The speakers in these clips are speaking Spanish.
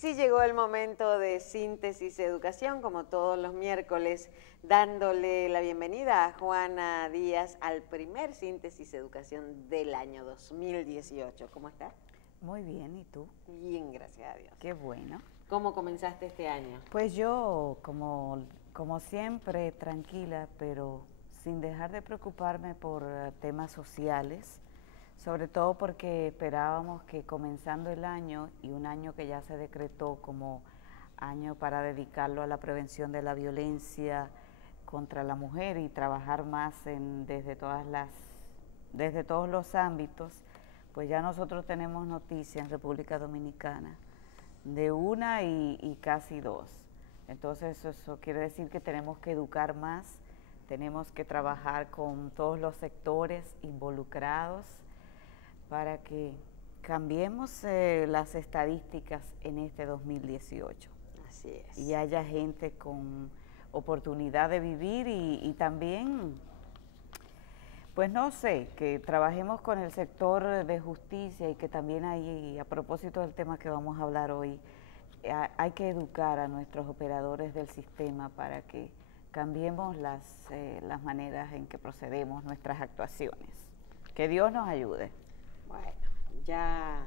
sí llegó el momento de Síntesis Educación, como todos los miércoles, dándole la bienvenida a Juana Díaz al primer Síntesis Educación del año 2018. ¿Cómo estás? Muy bien, ¿y tú? Bien, gracias a Dios. Qué bueno. ¿Cómo comenzaste este año? Pues yo, como siempre, tranquila, pero sin dejar de preocuparme por temas sociales, sobre todo porque esperábamos que comenzando el año, y un año que ya se decretó como año para dedicarlo a la prevención de la violencia contra la mujer y trabajar más desde todos los ámbitos, pues ya nosotros tenemos noticias en República Dominicana de una y casi dos. Entonces eso quiere decir que tenemos que educar más, tenemos que trabajar con todos los sectores involucrados para que cambiemos las estadísticas en este 2018. Así es. Y haya gente con oportunidad de vivir y también, pues no sé, que trabajemos con el sector de justicia y que también hay, a propósito del tema que vamos a hablar hoy, hay que educar a nuestros operadores del sistema para que cambiemos las maneras en que procedemos, nuestras actuaciones. Que Dios nos ayude. Bueno, ya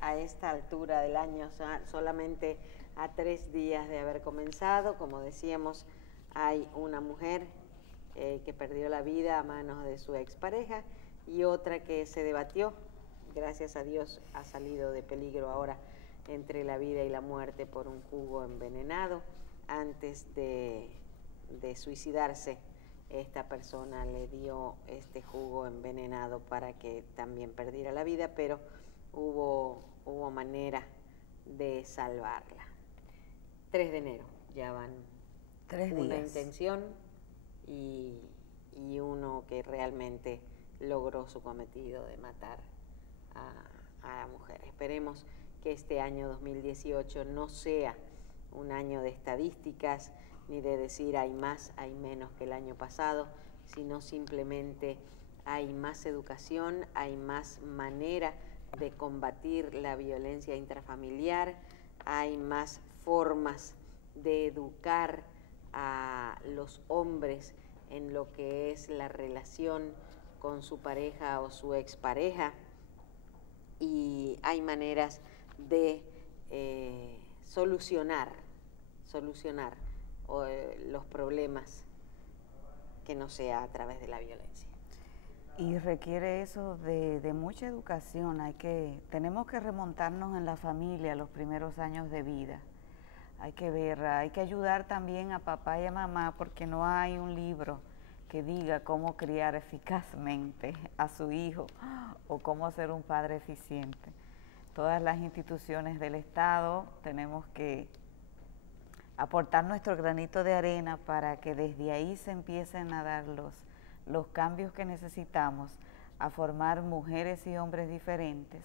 a esta altura del año, solamente a 3 días de haber comenzado, como decíamos, hay una mujer que perdió la vida a manos de su expareja y otra que se debatió, gracias a Dios ha salido de peligro ahora entre la vida y la muerte por un jugo envenenado. Antes de suicidarse, esta persona le dio este jugo envenenado para que también perdiera la vida, pero hubo manera de salvarla. 3 de enero, ya van 3 días. Una intención y uno que realmente logró su cometido de matar a la mujer. Esperemos que este año 2018 no sea un año de estadísticas, ni de decir hay más, hay menos que el año pasado, sino simplemente hay más educación, hay más manera de combatir la violencia intrafamiliar, hay más formas de educar a los hombres en lo que es la relación con su pareja o su expareja, y hay maneras de solucionar los problemas que no sea a través de la violencia. Y requiere eso de mucha educación. Tenemos que remontarnos en la familia los primeros años de vida. Hay que ayudar también a papá y a mamá, porque no hay un libro que diga cómo criar eficazmente a su hijo o cómo ser un padre eficiente. Todas las instituciones del Estado tenemos que aportar nuestro granito de arena para que desde ahí se empiecen a dar los cambios que necesitamos, a formar mujeres y hombres diferentes,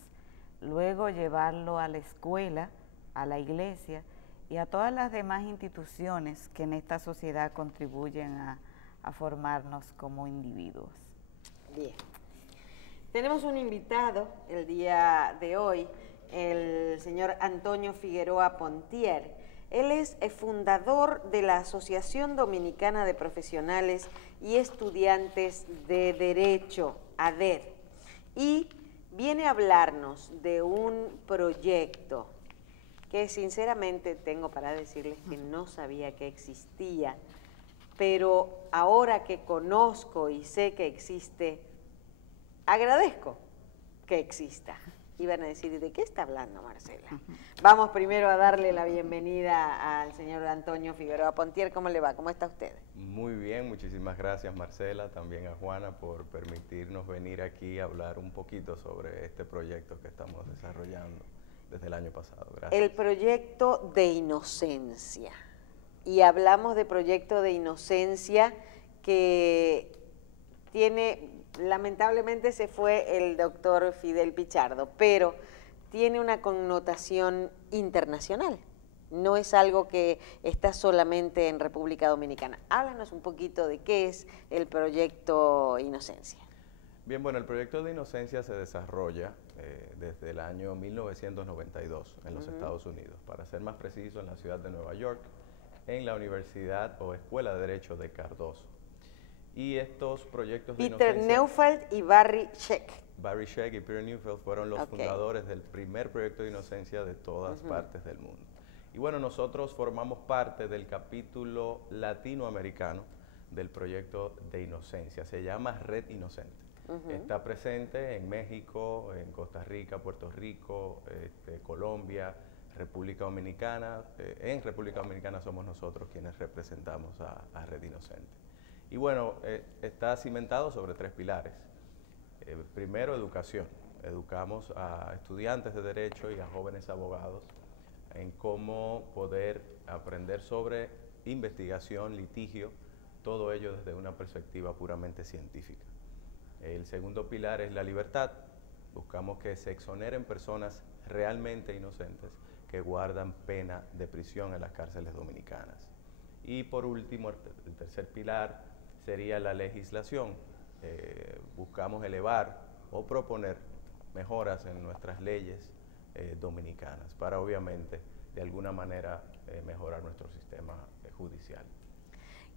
luego llevarlo a la escuela, a la iglesia y a todas las demás instituciones que en esta sociedad contribuyen a formarnos como individuos. Bien. Tenemos un invitado el día de hoy, el señor Antonio Figueroa Pontier. Él es fundador de la Asociación Dominicana de Profesionales y Estudiantes de Derecho, ADED, y viene a hablarnos de un proyecto que sinceramente tengo para decirles que no sabía que existía, pero ahora que conozco y sé que existe, agradezco que exista. Iban a decir, ¿de qué está hablando Marcela? Vamos primero a darle la bienvenida al señor Antonio Figueroa Pontier. ¿Cómo le va? ¿Cómo está usted? Muy bien, muchísimas gracias Marcela, también a Juana por permitirnos venir aquí a hablar un poquito sobre este proyecto que estamos desarrollando desde el año pasado. Gracias. El proyecto de inocencia. Y hablamos de proyecto de inocencia que tiene, lamentablemente se fue el doctor Fidel Pichardo, pero tiene una connotación internacional. No es algo que está solamente en República Dominicana. Háblanos un poquito de qué es el proyecto Inocencia. Bien, bueno, el proyecto de Inocencia se desarrolla desde el año 1992 en los Estados Unidos, para ser más preciso en la ciudad de Nueva York, en la Universidad o Escuela de Derecho de Cardozo. Y estos proyectos de Peter inocencia, Neufeld y Barry Scheck. Barry Scheck y Peter Neufeld fueron los fundadores del primer proyecto de inocencia de todas partes del mundo. Y bueno, nosotros formamos parte del capítulo latinoamericano del proyecto de inocencia. Se llama Red Inocente. Está presente en México, en Costa Rica, Puerto Rico, Colombia, República Dominicana. En República Dominicana somos nosotros quienes representamos a Red Inocente. Y bueno, está cimentado sobre 3 pilares. Primero, educación. Educamos a estudiantes de derecho y a jóvenes abogados en cómo poder aprender sobre investigación, litigio, todo ello desde una perspectiva puramente científica. El segundo pilar es la libertad. Buscamos que se exoneren personas realmente inocentes que guardan pena de prisión en las cárceles dominicanas. Y por último, el tercer pilar sería la legislación. Buscamos elevar o proponer mejoras en nuestras leyes dominicanas para obviamente de alguna manera mejorar nuestro sistema judicial.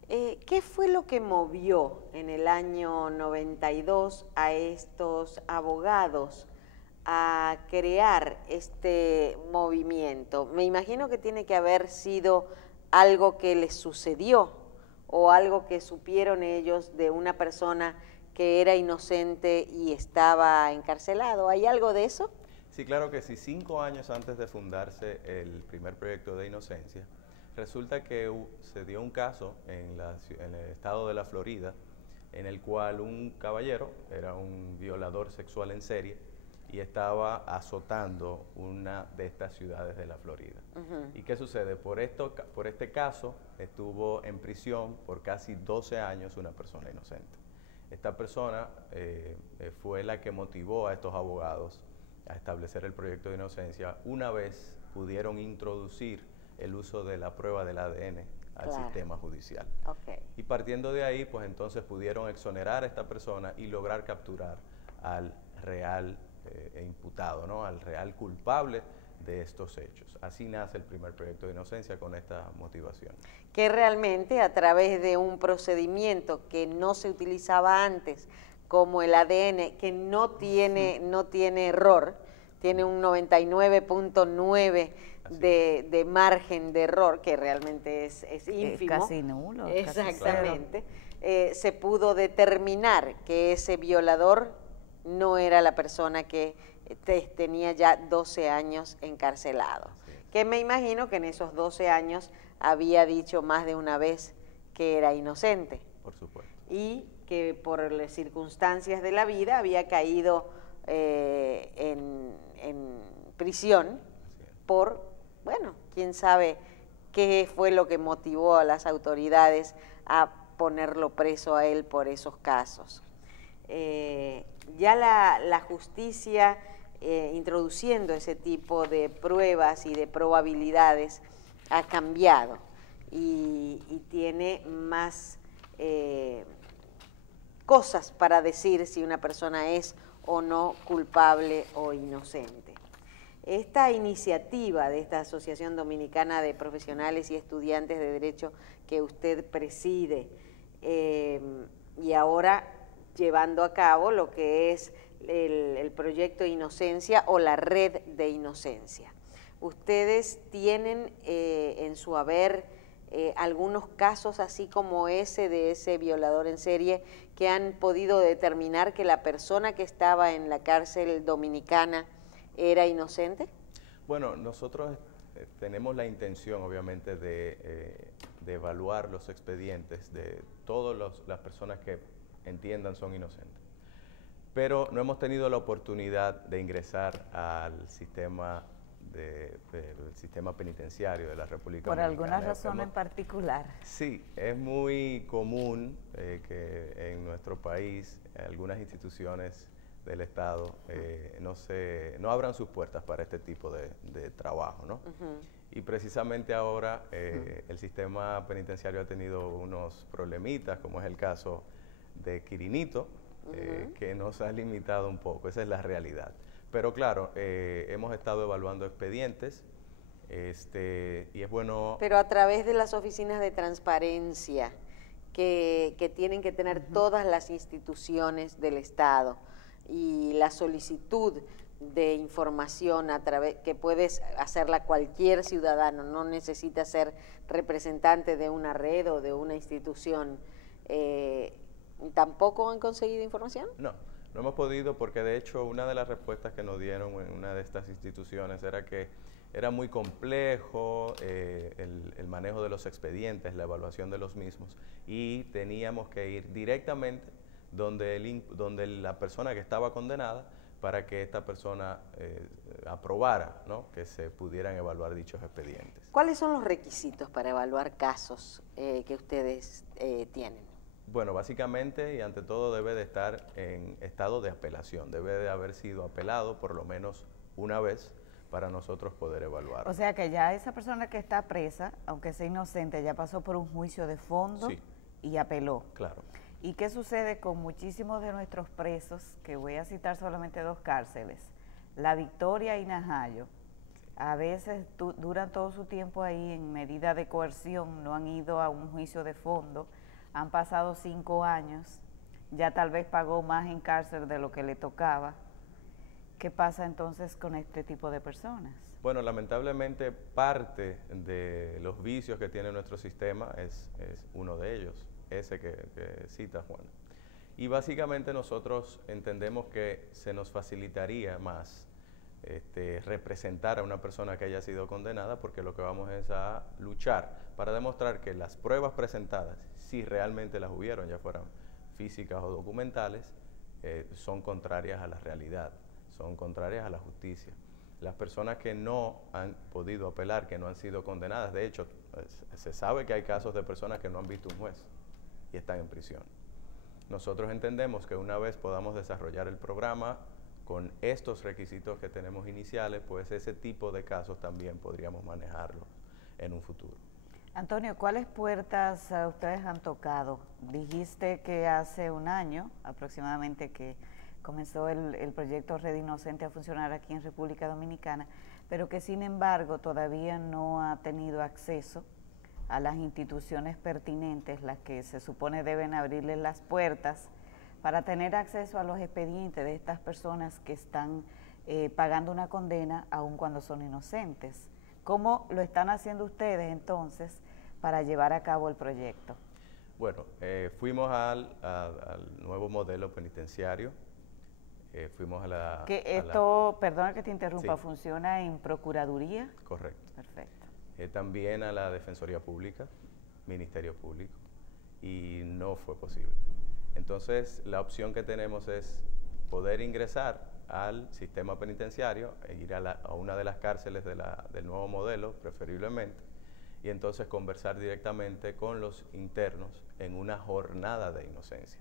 ¿Qué fue lo que movió en el año 92 a estos abogados a crear este movimiento? Me imagino que tiene que haber sido algo que les sucedió o algo que supieron ellos de una persona que era inocente y estaba encarcelado. ¿Hay algo de eso? Sí, claro que sí. 5 años antes de fundarse el primer proyecto de inocencia, resulta que se dio un caso en el estado de la Florida, en el cual un caballero era un violador sexual en serie y estaba azotando una de estas ciudades de la Florida. ¿Y qué sucede? Por este caso estuvo en prisión por casi 12 años una persona inocente. Esta persona fue la que motivó a estos abogados a establecer el proyecto de inocencia una vez pudieron introducir el uso de la prueba del ADN al sistema judicial. Y partiendo de ahí, pues entonces pudieron exonerar a esta persona y lograr capturar al real imputado, ¿no? Al real culpable de estos hechos. Así nace el primer proyecto de inocencia con esta motivación. Que realmente a través de un procedimiento que no se utilizaba antes, como el ADN, que no tiene error, tiene un 99.9 de margen de error, que realmente es ínfimo. Casi nulo. Exactamente. Se pudo determinar que ese violador no era la persona que tenía ya 12 años encarcelado. Que me imagino que en esos 12 años había dicho más de una vez que era inocente. Por supuesto. Y que por las circunstancias de la vida había caído en prisión por, bueno, quién sabe qué fue lo que motivó a las autoridades a ponerlo preso a él por esos casos. Ya la justicia, introduciendo ese tipo de pruebas y de probabilidades, ha cambiado y tiene más cosas para decir si una persona es o no culpable o inocente. Esta iniciativa de esta Asociación Dominicana de Profesionales y Estudiantes de Derecho que usted preside y ahora llevando a cabo lo que es el proyecto Inocencia o la red de Inocencia. Ustedes tienen en su haber algunos casos así como ese de ese violador en serie que han podido determinar que la persona que estaba en la cárcel dominicana era inocente. Bueno, nosotros tenemos la intención obviamente de evaluar los expedientes de todas las personas que entiendan son inocentes. Pero no hemos tenido la oportunidad de ingresar al sistema penitenciario de la República Dominicana. ¿Por alguna razón en particular? Sí, es muy común que en nuestro país algunas instituciones del Estado no abran sus puertas para este tipo de trabajo, ¿no? Y precisamente ahora el sistema penitenciario ha tenido unos problemitas, como es el caso de Quirinito, que nos ha limitado un poco, esa es la realidad. Pero claro, hemos estado evaluando expedientes y es bueno... Pero a través de las oficinas de transparencia que tienen que tener todas las instituciones del Estado y la solicitud de información a través que puedes hacerla cualquier ciudadano, no necesita ser representante de una red o de una institución. ¿Tampoco han conseguido información? No, no hemos podido porque de hecho una de las respuestas que nos dieron en una de estas instituciones era que era muy complejo el manejo de los expedientes, la evaluación de los mismos, y teníamos que ir directamente donde la persona que estaba condenada para que esta persona aprobara, ¿no?, que se pudieran evaluar dichos expedientes. ¿Cuáles son los requisitos para evaluar casos que ustedes tienen? Bueno, básicamente y ante todo debe de estar en estado de apelación, debe de haber sido apelado por lo menos una vez para nosotros poder evaluar. O sea que ya esa persona que está presa, aunque sea inocente, ya pasó por un juicio de fondo y apeló. Claro. ¿Y qué sucede con muchísimos de nuestros presos, que voy a citar solamente 2 cárceles, La Victoria y Najayo? A veces duran todo su tiempo ahí en medida de coerción, no han ido a un juicio de fondo, han pasado 5 años, ya tal vez pagó más en cárcel de lo que le tocaba. ¿Qué pasa entonces con este tipo de personas? Bueno, lamentablemente parte de los vicios que tiene nuestro sistema es uno de ellos, ese que cita Juan. Y básicamente nosotros entendemos que se nos facilitaría más representar a una persona que haya sido condenada, porque lo que vamos es a luchar para demostrar que las pruebas presentadas, si realmente las hubieron, ya fueran físicas o documentales, son contrarias a la realidad, son contrarias a la justicia. Las personas que no han podido apelar, que no han sido condenadas, de hecho, se sabe que hay casos de personas que no han visto un juez y están en prisión. Nosotros entendemos que una vez podamos desarrollar el programa con estos requisitos que tenemos iniciales, pues ese tipo de casos también podríamos manejarlos en un futuro. Antonio, ¿cuáles puertas ustedes han tocado? Dijiste que hace un año aproximadamente que comenzó el proyecto Red Inocente a funcionar aquí en República Dominicana, pero que sin embargo todavía no ha tenido acceso a las instituciones pertinentes, las que se supone deben abrirles las puertas para tener acceso a los expedientes de estas personas que están pagando una condena aun cuando son inocentes. ¿Cómo lo están haciendo ustedes entonces para llevar a cabo el proyecto? Bueno, fuimos al nuevo modelo penitenciario, fuimos a la... Perdona que te interrumpa, sí. ¿Funciona en Procuraduría? Correcto. Perfecto. También a la Defensoría Pública, Ministerio Público, y no fue posible. Entonces, la opción que tenemos es poder ingresar al sistema penitenciario, e ir a una de las cárceles del nuevo modelo, preferiblemente, y entonces conversar directamente con los internos en una jornada de inocencia.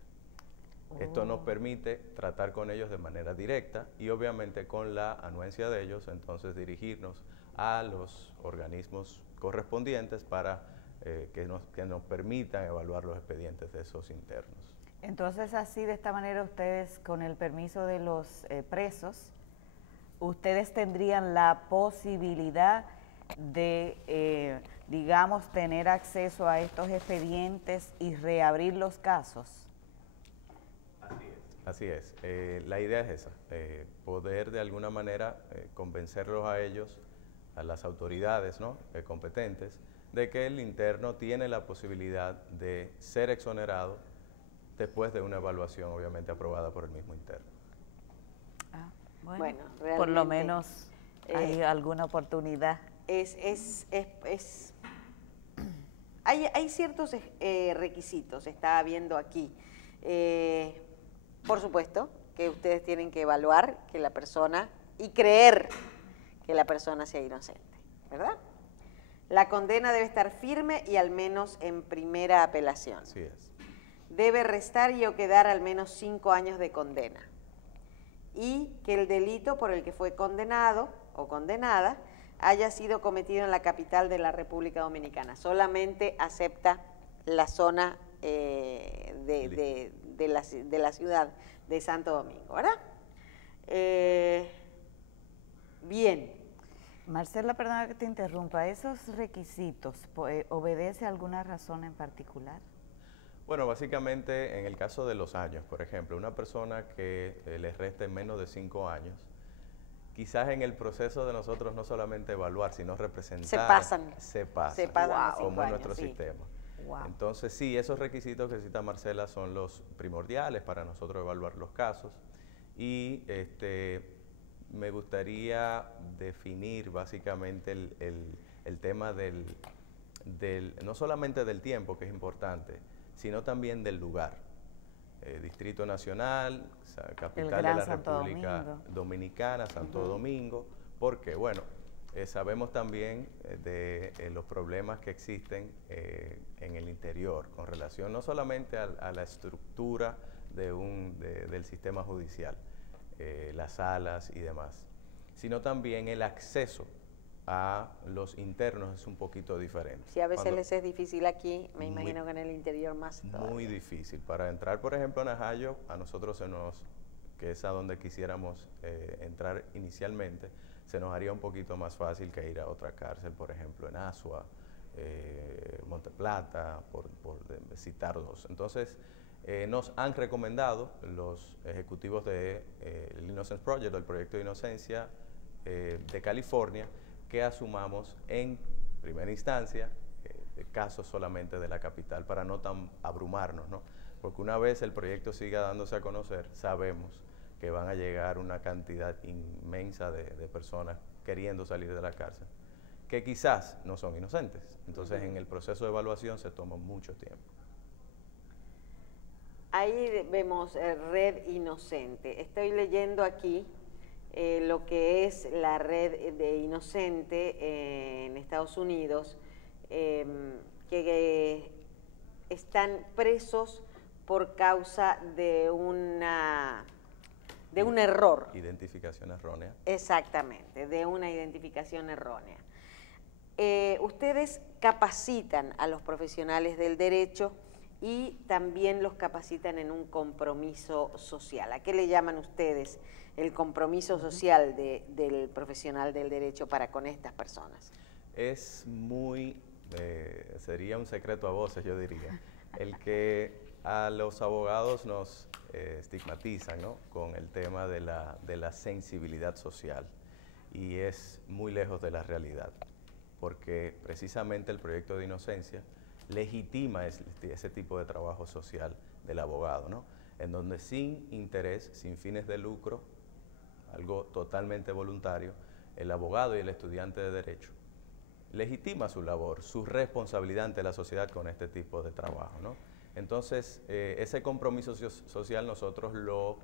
Esto nos permite tratar con ellos de manera directa y obviamente con la anuencia de ellos, entonces dirigirnos a los organismos correspondientes para que nos permitan evaluar los expedientes de esos internos. Entonces, así, de esta manera, ustedes, con el permiso de los presos, ustedes tendrían la posibilidad de, digamos, tener acceso a estos expedientes y reabrir los casos. Así es. La idea es esa, poder de alguna manera convencerlos a ellos, a las autoridades, ¿no?, competentes, de que el interno tiene la posibilidad de ser exonerado después de una evaluación obviamente aprobada por el mismo interno. Bueno, por lo menos hay alguna oportunidad. Hay ciertos requisitos, está viendo aquí. Por supuesto que ustedes tienen que evaluar que la persona y creer que la persona sea inocente, ¿verdad? La condena debe estar firme y al menos en primera apelación. Así es. Debe restar y o quedar al menos 5 años de condena. Y que el delito por el que fue condenado o condenada haya sido cometido en la capital de la República Dominicana. Solamente acepta la zona de la ciudad de Santo Domingo, ¿verdad? Bien. Marcela, perdona que te interrumpa, ¿esos requisitos obedece a alguna razón en particular? Bueno, básicamente en el caso de los años, por ejemplo, una persona que le reste menos de 5 años, quizás en el proceso de nosotros no solamente evaluar, sino representar. Se pasan. Wow. Como en nuestro sistema. Wow. Entonces, sí, esos requisitos que cita Marcela son los primordiales para nosotros evaluar los casos. Y me gustaría definir básicamente el tema no solamente del tiempo, que es importante, sino también del lugar. Distrito Nacional, capital de la República Dominicana, Santo Domingo, porque, bueno, sabemos también de los problemas que existen en el interior con relación no solamente a la estructura del sistema judicial, las salas y demás, sino también el acceso a los internos es un poquito diferente. Sí, a veces les es difícil aquí, me imagino que en el interior más todavía. Muy difícil. Para entrar, por ejemplo, a Najayo, a nosotros que es a donde quisiéramos entrar inicialmente, se nos haría un poquito más fácil que ir a otra cárcel, por ejemplo, en Asua, Monte Plata, por citar dos. Entonces, nos han recomendado los ejecutivos del Innocence Project, del Proyecto de Inocencia de California, que asumamos en primera instancia casos solamente de la capital para no tan abrumarnos, ¿no? Porque una vez el proyecto siga dándose a conocer, sabemos que van a llegar una cantidad inmensa de personas queriendo salir de la cárcel, que quizás no son inocentes. Entonces, en el proceso de evaluación se toma mucho tiempo. Ahí vemos Red Inocente. Estoy leyendo aquí lo que es la red de Inocente en Estados Unidos, que están presos por causa de un error. Identificación errónea. Exactamente, de una identificación errónea. Ustedes capacitan a los profesionales del derecho y también los capacitan en un compromiso social. ¿A qué le llaman ustedes el compromiso social del profesional del derecho para con estas personas? Es sería un secreto a voces, yo diría, el que a los abogados nos estigmatizan, ¿no?, con el tema de la sensibilidad social, y es muy lejos de la realidad, porque precisamente el proyecto de inocencia legitima ese tipo de trabajo social del abogado, ¿no?, en donde sin interés, sin fines de lucro, algo totalmente voluntario, el abogado y el estudiante de derecho legitima su labor, su responsabilidad ante la sociedad con este tipo de trabajo, ¿no? Entonces, ese compromiso social nosotros lo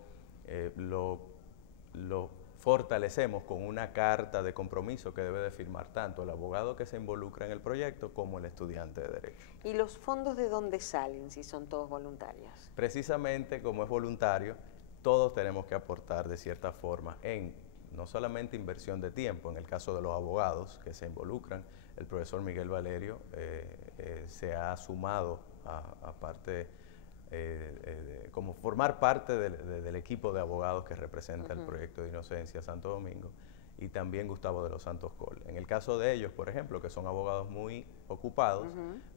fortalecemos con una carta de compromiso que debe de firmar tanto el abogado que se involucra en el proyecto como el estudiante de derecho. ¿Y los fondos de dónde salen si son todos voluntarios? Precisamente como es voluntario, todos tenemos que aportar de cierta forma en no solamente inversión de tiempo, en el caso de los abogados que se involucran, el profesor Miguel Valerio se ha sumado como formar parte del equipo de abogados que representa el proyecto de Inocencia Santo Domingo, y también Gustavo de los Santos Col. En el caso de ellos, por ejemplo, que son abogados muy ocupados,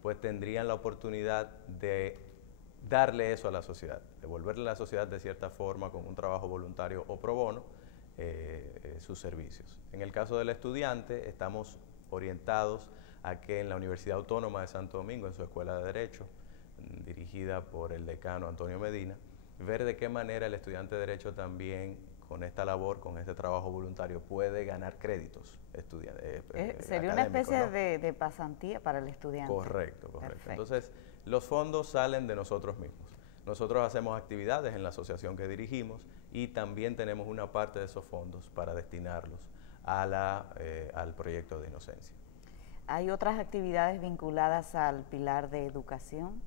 pues tendrían la oportunidad de darle eso a la sociedad, devolverle a la sociedad de cierta forma con un trabajo voluntario o pro bono sus servicios. En el caso del estudiante, estamos orientados a que en la Universidad Autónoma de Santo Domingo, en su Escuela de Derecho, dirigida por el decano Antonio Medina, ver de qué manera el estudiante de Derecho también con esta labor, con este trabajo voluntario, puede ganar créditos sería una especie, ¿no?, de pasantía para el estudiante. Correcto, correcto. Perfecto. Entonces, los fondos salen de nosotros mismos. Nosotros hacemos actividades en la asociación que dirigimos y también tenemos una parte de esos fondos para destinarlos al proyecto de Inocencia. ¿Hay otras actividades vinculadas al pilar de educación?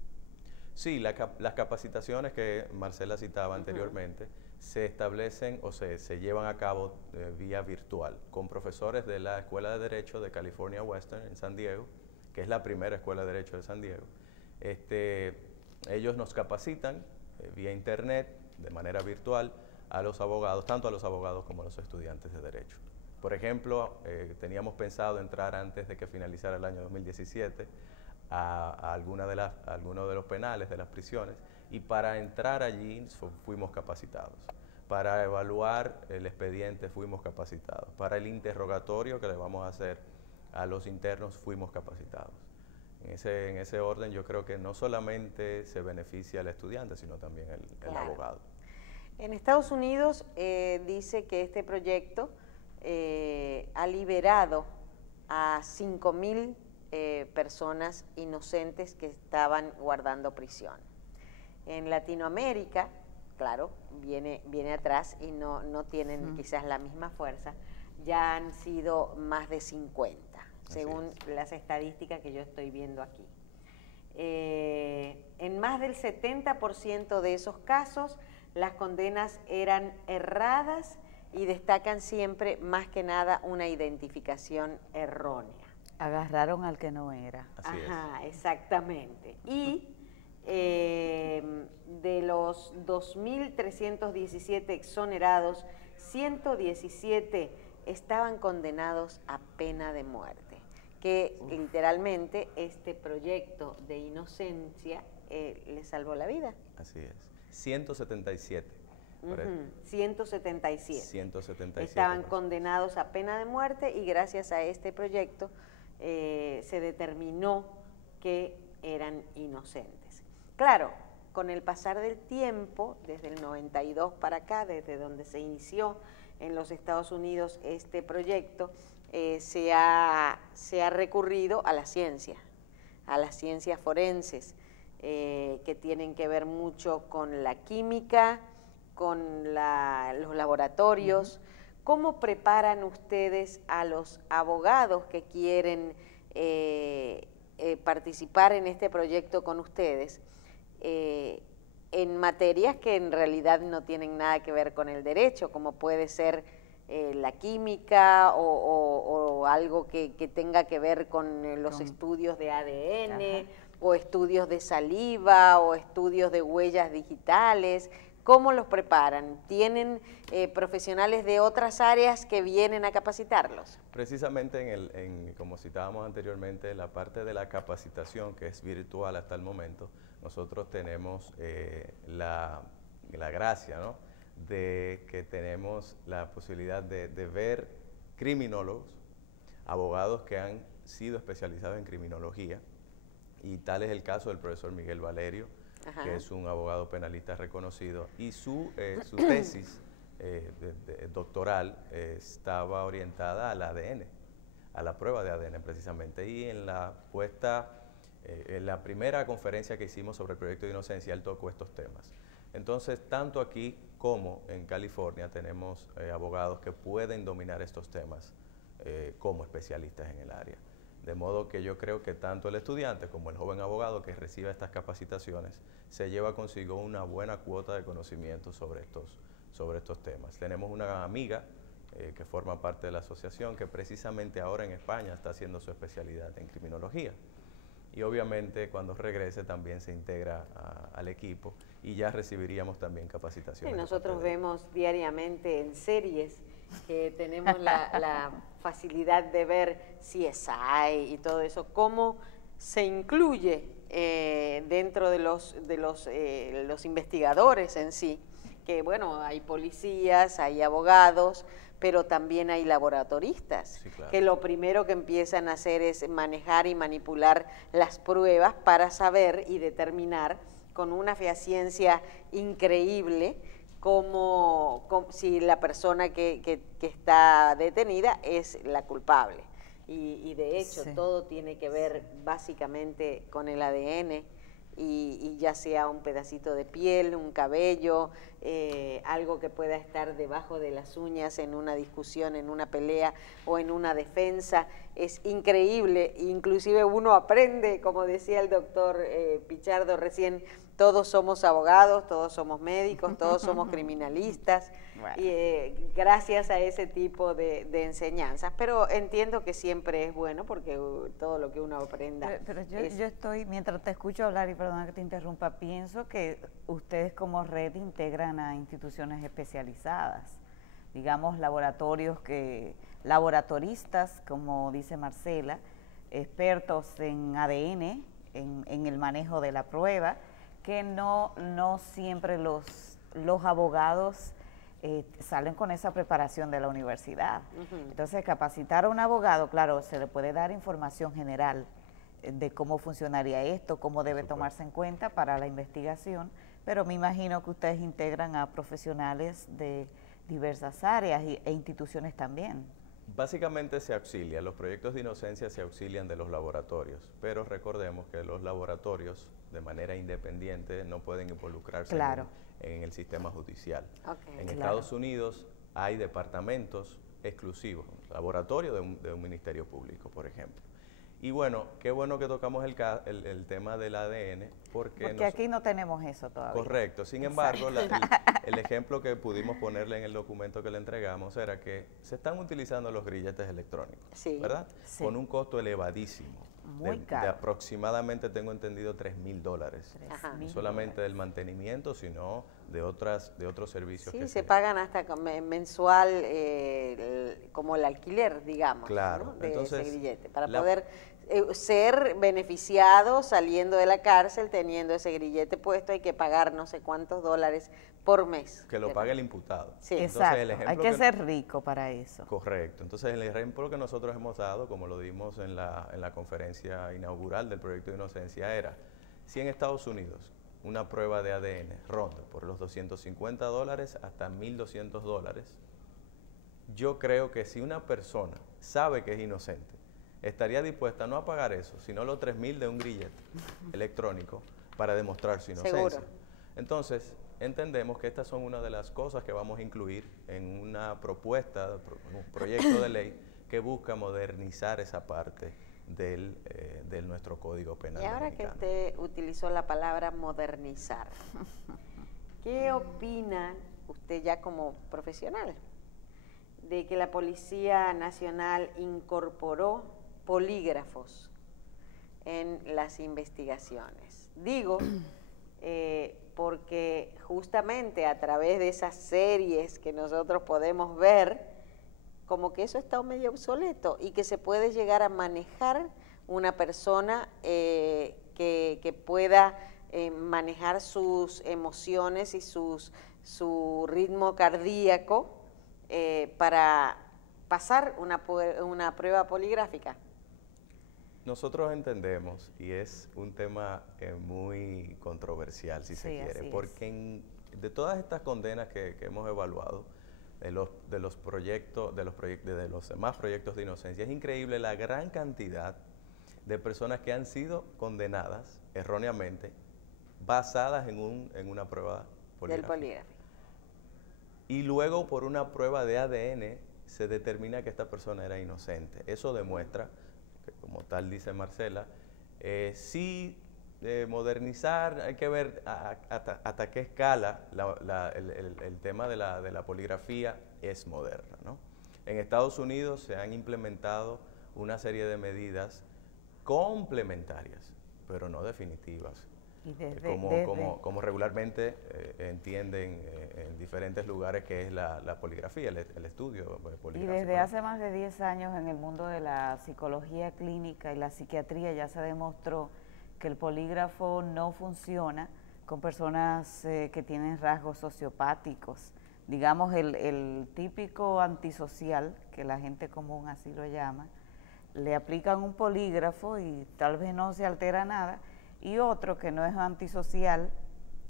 Sí, las capacitaciones que Marcela citaba anteriormente se establecen o se llevan a cabo vía virtual con profesores de la Escuela de Derecho de California Western en San Diego, que es la primera escuela de Derecho de San Diego. Ellos nos capacitan vía internet, de manera virtual, a los abogados, tanto a los abogados como a los estudiantes de Derecho. Por ejemplo, teníamos pensado entrar antes de que finalizara el año 2017 a algunos de los penales, de las prisiones, y para entrar allí fuimos capacitados. Para evaluar el expediente fuimos capacitados. Para el interrogatorio que le vamos a hacer a los internos fuimos capacitados. En ese orden yo creo que no solamente se beneficia al estudiante, sino también el abogado. En Estados Unidos dice que este proyecto ha liberado a 5.000 personas inocentes que estaban guardando prisión. En Latinoamérica, claro, viene atrás y no tienen quizás la misma fuerza, ya han sido más de 50, según las estadísticas que yo estoy viendo aquí. En más del 70% de esos casos, las condenas eran erradas y destacan siempre, más que nada, una identificación errónea. Agarraron al que no era. Así es. Exactamente. Y de los 2.317 exonerados, 117 estaban condenados a pena de muerte, que literalmente este proyecto de inocencia les salvó la vida. Así es. 177. 177 estaban condenados a pena de muerte y gracias a este proyecto se determinó que eran inocentes. Claro, con el pasar del tiempo, desde el 92 para acá, desde donde se inició en los Estados Unidos este proyecto, se ha recurrido a las ciencias forenses, que tienen que ver mucho con la química, con los laboratorios. ¿Cómo preparan ustedes a los abogados que quieren participar en este proyecto con ustedes en materias que en realidad no tienen nada que ver con el derecho, como puede ser la química o algo que tenga que ver con los estudios de ADN, o estudios de saliva, o estudios de huellas digitales? ¿Cómo los preparan? ¿Tienen profesionales de otras áreas que vienen a capacitarlos? Precisamente, como citábamos anteriormente, la parte de la capacitación, que es virtual hasta el momento, nosotros tenemos la gracia, ¿no?, de que tenemos la posibilidad de ver criminólogos, abogados que han sido especializados en criminología, y tal es el caso del profesor Miguel Valerio, que es un abogado penalista reconocido, y su tesis doctoral estaba orientada al ADN, a la prueba de ADN precisamente, y en la primera conferencia que hicimos sobre el proyecto de inocencia, él tocó estos temas. Entonces, tanto aquí como en California tenemos abogados que pueden dominar estos temas como especialistas en el área. De modo que yo creo que tanto el estudiante como el joven abogado que reciba estas capacitaciones se lleva consigo una buena cuota de conocimiento sobre estos temas. Tenemos una amiga que forma parte de la asociación que precisamente ahora en España está haciendo su especialidad en criminología. Y obviamente cuando regrese también se integra al equipo y ya recibiríamos también capacitación. Sí, nosotros vemos diariamente en series que tenemos la facilidad de ver CSI y todo eso, cómo se incluye dentro de los investigadores en sí, que bueno, hay policías, hay abogados, pero también hay laboratoristas, sí, claro, que lo primero que empiezan a hacer es manejar y manipular las pruebas para saber y determinar con una fehaciencia increíble si la persona que está detenida es la culpable. Y de hecho todo tiene que ver básicamente con el ADN, y ya sea un pedacito de piel, un cabello, algo que pueda estar debajo de las uñas en una discusión, en una pelea o en una defensa. Es increíble, inclusive uno aprende, como decía el doctor Pichardo recién, todos somos abogados, todos somos médicos, todos somos criminalistas, bueno, y gracias a ese tipo de enseñanzas. Pero entiendo que siempre es bueno porque todo lo que uno aprenda. Pero yo estoy, mientras te escucho hablar, y perdona que te interrumpa, pienso que ustedes como red integran a instituciones especializadas, digamos, laboratoristas, como dice Marcela, expertos en ADN, en el manejo de la prueba, que no siempre los abogados salen con esa preparación de la universidad. Entonces, capacitar a un abogado, claro, se le puede dar información general de cómo funcionaría esto, cómo debe tomarse en cuenta para la investigación, pero me imagino que ustedes integran a profesionales de diversas áreas e instituciones también. Básicamente se auxilia, los proyectos de inocencia se auxilian de los laboratorios, pero recordemos que los laboratorios de manera independiente no pueden involucrarse en el sistema judicial. En Estados Unidos hay departamentos exclusivos, laboratorio de un ministerio público, por ejemplo. Y bueno, qué bueno que tocamos el tema del ADN, porque aquí no tenemos eso todavía. Correcto, sin embargo, el ejemplo que pudimos ponerle en el documento que le entregamos era que se están utilizando los grilletes electrónicos, ¿verdad? Sí. Con un costo elevadísimo. Muy caro. De aproximadamente, tengo entendido, $3,000. No solamente del mantenimiento, sino de otros servicios. Sí, se pagan hasta mensual, como el alquiler, digamos, claro, ¿no? De entonces, ese grillete, para poder ser beneficiado saliendo de la cárcel, teniendo ese grillete puesto. Hay que pagar no sé cuántos dólares por mes. Que lo pague el imputado. Sí. Exacto, entonces, hay que ser rico para eso. Correcto, entonces el ejemplo que nosotros hemos dado, como lo dimos en la conferencia inaugural del proyecto de inocencia, era, si en Estados Unidos una prueba de ADN ronda por los $250 hasta $1,200, yo creo que si una persona sabe que es inocente, estaría dispuesta no a pagar eso, sino los $3,000 de un grillete electrónico para demostrar su inocencia. Seguro. Entonces, entendemos que estas son una de las cosas que vamos a incluir en una propuesta, un proyecto de ley que busca modernizar esa parte de nuestro Código Penal. Y ahora dominicano. que usted utilizó la palabra modernizar, ¿qué opina usted ya como profesional de que la Policía Nacional incorporó polígrafos en las investigaciones? Digo, porque justamente a través de esas series que nosotros podemos ver, como que eso está medio obsoleto y que se puede llegar a manejar una persona que pueda manejar sus emociones y su ritmo cardíaco para pasar una prueba poligráfica. Nosotros entendemos, y es un tema muy controversial, si se quiere, porque de todas estas condenas que hemos evaluado, de los demás proyectos de inocencia, es increíble la gran cantidad de personas que han sido condenadas erróneamente, basadas en una prueba poligráfica. Del polígrafo. Y luego por una prueba de ADN se determina que esta persona era inocente. Eso demuestra, que como tal dice Marcela, sí, modernizar, hay que ver hasta qué escala el tema de la poligrafía es moderna, ¿no? En Estados Unidos se han implementado una serie de medidas complementarias, pero no definitivas. Como regularmente entienden en diferentes lugares que es la poligrafía, el estudio poligráfico. Y desde hace más de 10 años en el mundo de la psicología clínica y la psiquiatría ya se demostró que el polígrafo no funciona con personas que tienen rasgos sociopáticos. Digamos, el típico antisocial, que la gente común así lo llama, le aplican un polígrafo y tal vez no se altera nada, y otro que no es antisocial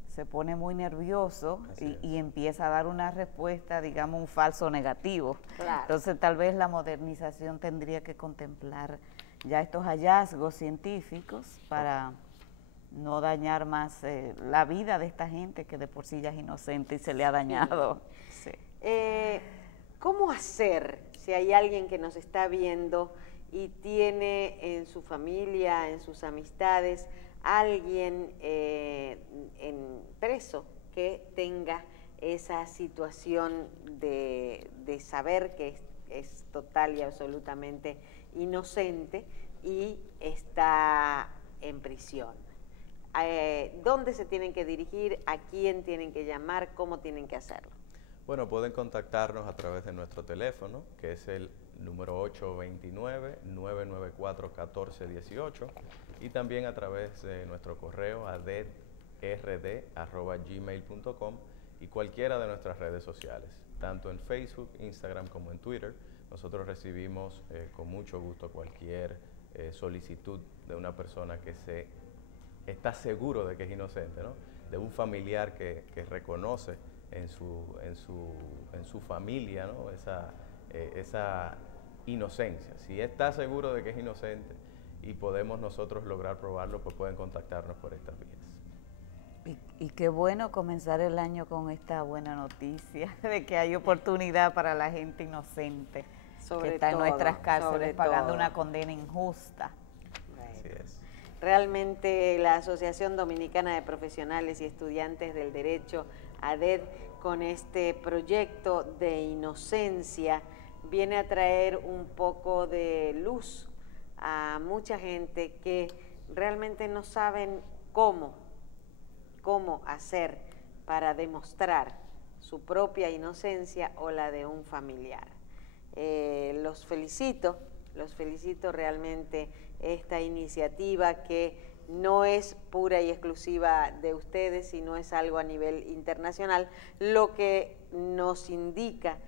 se pone muy nervioso y empieza a dar una respuesta, digamos, un falso negativo. Claro. Entonces tal vez la modernización tendría que contemplar ya estos hallazgos científicos para no dañar más la vida de esta gente que de por sí ya es inocente y se le ha dañado. Sí. ¿Cómo hacer si hay alguien que nos está viendo y tiene en su familia, en sus amistades, alguien preso que tenga esa situación de saber que es total y absolutamente inocente y está en prisión? ¿Dónde se tienen que dirigir? ¿A quién tienen que llamar? ¿Cómo tienen que hacerlo? Bueno, pueden contactarnos a través de nuestro teléfono, que es el número 829-994-1418, y también a través de nuestro correo adedrd@gmail.com y cualquiera de nuestras redes sociales, tanto en Facebook, Instagram como en Twitter. Nosotros recibimos con mucho gusto cualquier solicitud de una persona que está seguro de que es inocente, ¿no? De un familiar que reconoce en su familia, ¿no? esa inocencia. Si está seguro de que es inocente y podemos nosotros lograr probarlo, pues pueden contactarnos por estas vías. Y qué bueno comenzar el año con esta buena noticia de que hay oportunidad para la gente inocente que está en nuestras cárceles pagando una condena injusta. Así es. Realmente la Asociación Dominicana de Profesionales y Estudiantes del Derecho, ADED, con este proyecto de inocencia, viene a traer un poco de luz a mucha gente que realmente no saben cómo hacer para demostrar su propia inocencia o la de un familiar. Los felicito realmente esta iniciativa que no es pura y exclusiva de ustedes, sino es algo a nivel internacional, lo que nos indica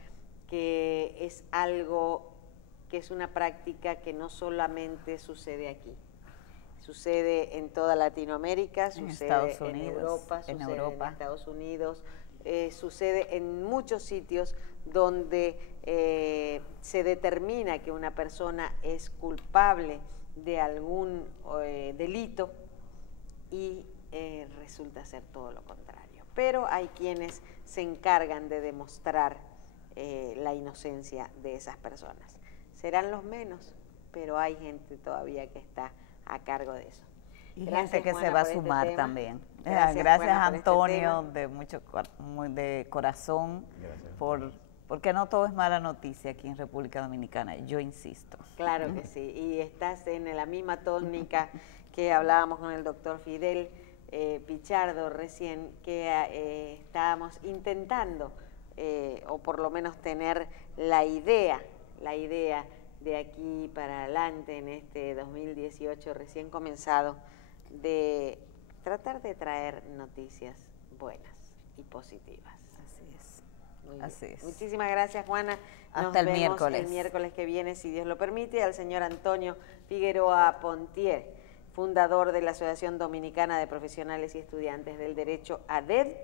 que es algo que es una práctica que no solamente sucede aquí, sucede en toda Latinoamérica, sucede en Europa, sucede en Estados Unidos, sucede en muchos sitios donde se determina que una persona es culpable de algún delito y resulta ser todo lo contrario. Pero hay quienes se encargan de demostrar la inocencia de esas personas. Serán los menos, pero hay gente todavía que está a cargo de eso. Y gente que se va a sumar también. Gracias Antonio, de corazón, porque no todo es mala noticia aquí en República Dominicana, yo insisto. Claro que sí, y estás en la misma tónica que hablábamos con el doctor Fidel Pichardo recién, que estábamos intentando, o por lo menos tener la idea de aquí para adelante en este 2018 recién comenzado, de tratar de traer noticias buenas y positivas. Así es. Así es. Muchísimas gracias, Juana. Hasta el miércoles. El miércoles que viene, si Dios lo permite, al señor Antonio Figueroa Pontier, fundador de la Asociación Dominicana de Profesionales y Estudiantes del Derecho, ADED.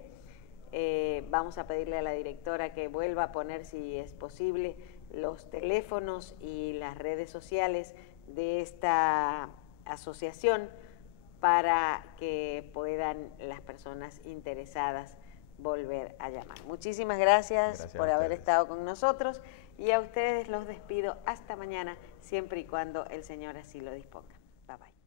Vamos a pedirle a la directora que vuelva a poner, si es posible, los teléfonos y las redes sociales de esta asociación para que puedan las personas interesadas volver a llamar. Muchísimas gracias por haber estado con nosotros y a ustedes los despido hasta mañana, siempre y cuando el Señor así lo disponga. Bye bye.